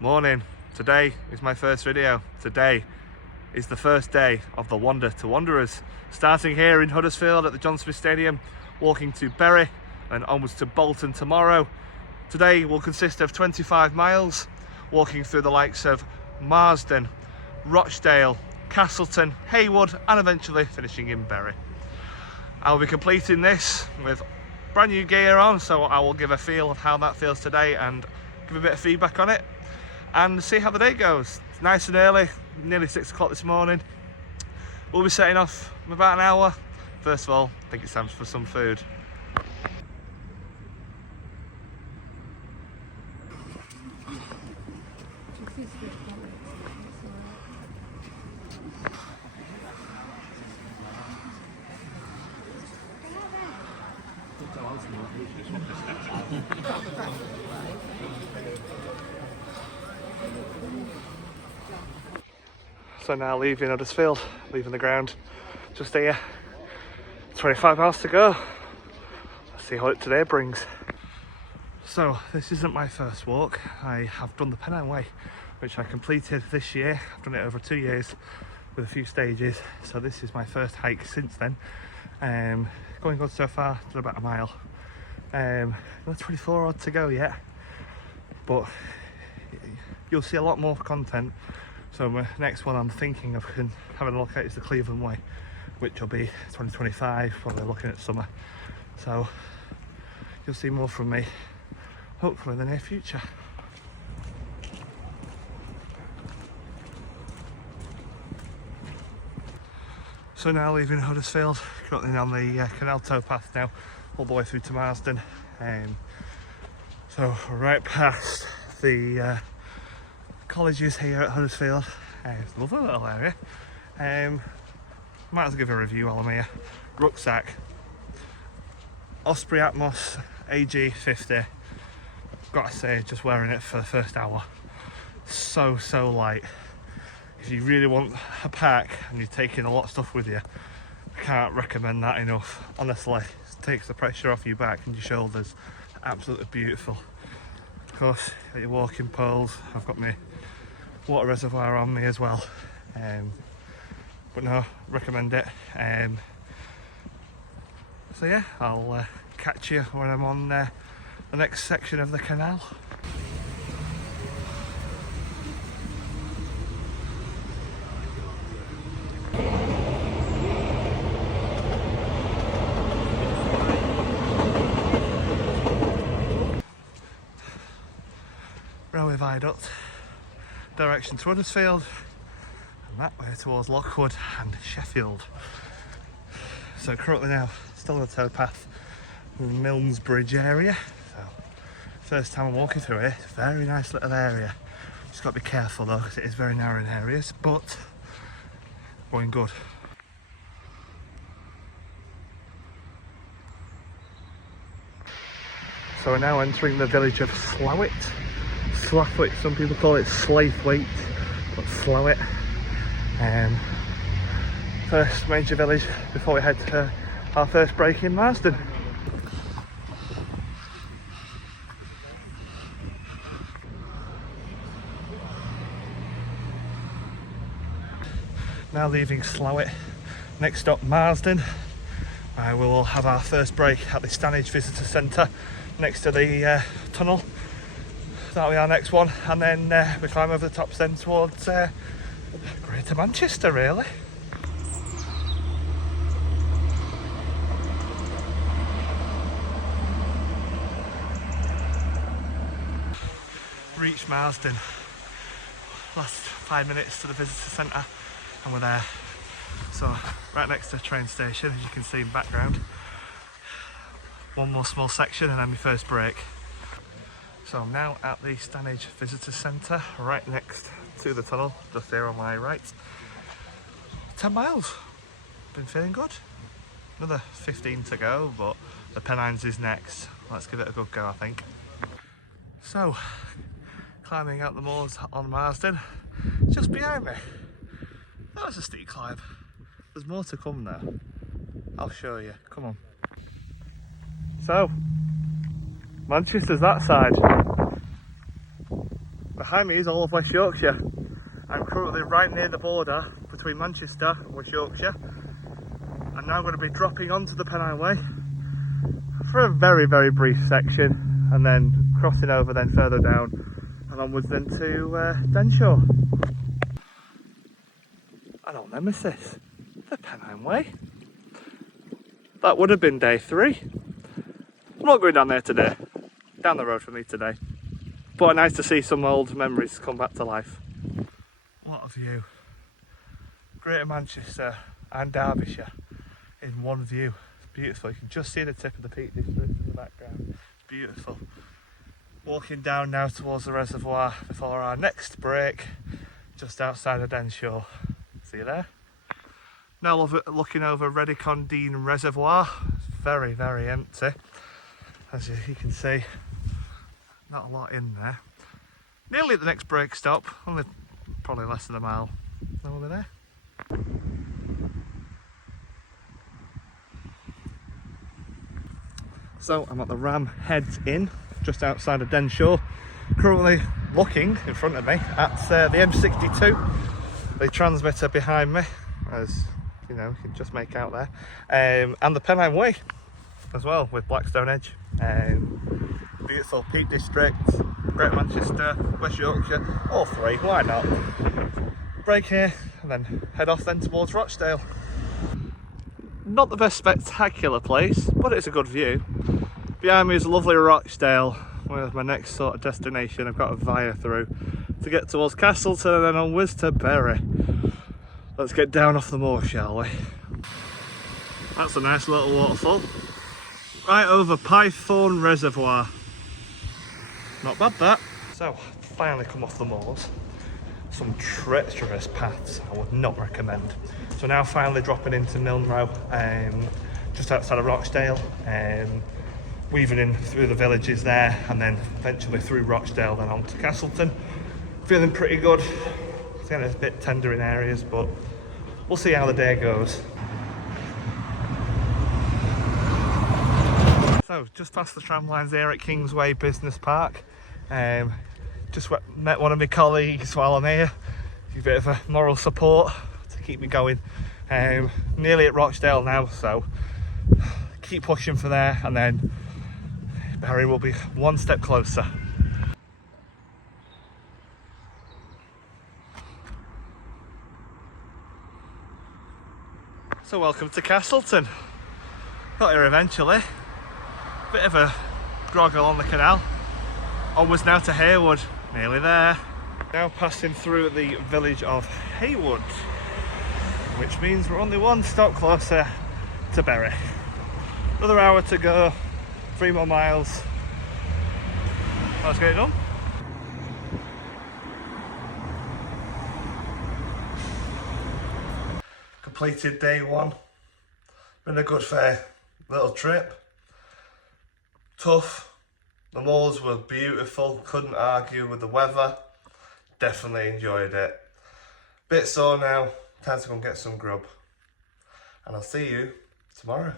Morning. Today is my first video. Today is the first day of the Wander to Wanderers, starting here in Huddersfield at the Toughsheet Stadium, walking to Bury and onwards to Bolton tomorrow. Today will consist of 25 miles, walking through the likes of Marsden, Rochdale, Castleton, Heywood and eventually finishing in Bury. I'll be completing this with brand new gear on, so I will give a feel of how that feels today and give a bit of feedback on it and see how the day goes. It's nice and early, nearly 6 o'clock this morning. We'll be setting off in about an hour. First of all, I think it's time for some food. So now leaving Huddersfield, leaving the ground just here. 25 miles to go. Let's see what today brings. So this isn't my first walk. I have done the Pennine Way, which I completed this year. I've done it over 2 years with a few stages. So this is my first hike since then. Going good so far, done about a mile. Not 24 odd to go yet, but you'll see a lot more content. So my next one I'm thinking of having a look at is the Cleveland Way, which will be 2025, probably looking at summer. So you'll see more from me, hopefully in the near future. So now leaving Huddersfield, currently on the canal towpath now, all the way through to Marsden. So right past the colleges here at Huddersfield. It's a lovely little area. Might as well give a review while I'm here. Rucksack, Osprey Atmos AG50. Gotta say, just wearing it for the first hour, so light. If you really want a pack and you're taking a lot of stuff with you, I can't recommend that enough. Honestly, it takes the pressure off your back and your shoulders. Absolutely beautiful. Of course, got your walking poles. I've got my water reservoir on me as well. But no, recommend it. So yeah, I'll catch you when I'm on the next section of the canal. Railway viaduct, direction to Huddersfield, and that way towards Lockwood and Sheffield. So currently now still on the towpath in the Milns Bridge area. So first time I'm walking through it. Very nice little area. Just got to be careful though, because it is very narrow in areas, but going good. So we're now entering the village of Slaithwaite, some people call it Slaithwaite, but Slaithwaite. First major village before we head to our first break in Marsden. Now leaving Slaithwaite, next stop Marsden. We will have our first break at the Stanage Visitor Centre next to the tunnel. That'll be our next one, and then we climb over the tops then towards Greater Manchester really. Reached Marsden, last 5 minutes to the visitor centre and we're there. So right next to the train station, as you can see in background. One more small section and then my first break. So I'm now at the Stanage Visitor Centre, right next to the tunnel, just there on my right. 10 miles, been feeling good. Another 15 to go, but the Pennines is next. Let's give it a good go, I think. So, climbing out the moors on Marsden, just behind me. That was a steep climb. There's more to come now. I'll show you, come on. So, Manchester's that side. Behind me is all of West Yorkshire. I'm currently right near the border between Manchester and West Yorkshire. I'm now going to be dropping onto the Pennine Way for a very, very brief section, and then crossing over then further down and onwards then to Denshaw. An old nemesis, the Pennine Way. That would have been day 3. I'm not going down there today, down the road for me today. But nice to see some old memories come back to life. What a view. Greater Manchester and Derbyshire in one view. It's beautiful. You can just see the tip of the Peak District in the background. It's beautiful. Walking down now towards the reservoir before our next break, just outside of Denshaw. See you there? Now looking over Reddick-on-Dean Reservoir. It's very, very empty. As you can see, not a lot in there. Nearly at the next brake stop, only probably less than a mile over there. So I'm at the Ram Heads Inn, just outside of Denshaw. Currently looking in front of me at the M62, the transmitter behind me, as you know, you can just make out there, and the Pennine Way as well with Blackstone Edge. Beautiful Peak District, Greater Manchester, West Yorkshire, all 3, why not? Break here and then head off then towards Rochdale. Not the best spectacular place, but it's a good view. Behind me is lovely Rochdale, where's my next sort of destination. I've got a via through to get towards Castleton and then onwards to Bury. Let's get down off the moor, shall we? That's a nice little waterfall. Right over Pythorn Reservoir. Not bad that. So, finally come off the moors. Some treacherous paths I would not recommend. So now finally dropping into Milnrow, just outside of Rochdale, weaving in through the villages there, and then eventually through Rochdale, then on to Castleton. Feeling pretty good. It's getting a bit tender in areas, but we'll see how the day goes. So, just past the tram lines here at Kingsway Business Park. Just met one of my colleagues while I'm here. A bit of a moral support to keep me going. Nearly at Rochdale now, so keep pushing for there, and then Bury will be one step closer. So welcome to Castleton. Got here eventually. Bit of a grog along the canal. Onwards now to Heywood, nearly there. Now passing through the village of Heywood, which means we're only one stop closer to Bury. Another hour to go, 3 more miles. Let's get it done. Completed day 1. Been a good fair little trip. Tough. The moors were beautiful, couldn't argue with the weather. Definitely enjoyed it. Bit sore now, time to go and get some grub. And I'll see you tomorrow.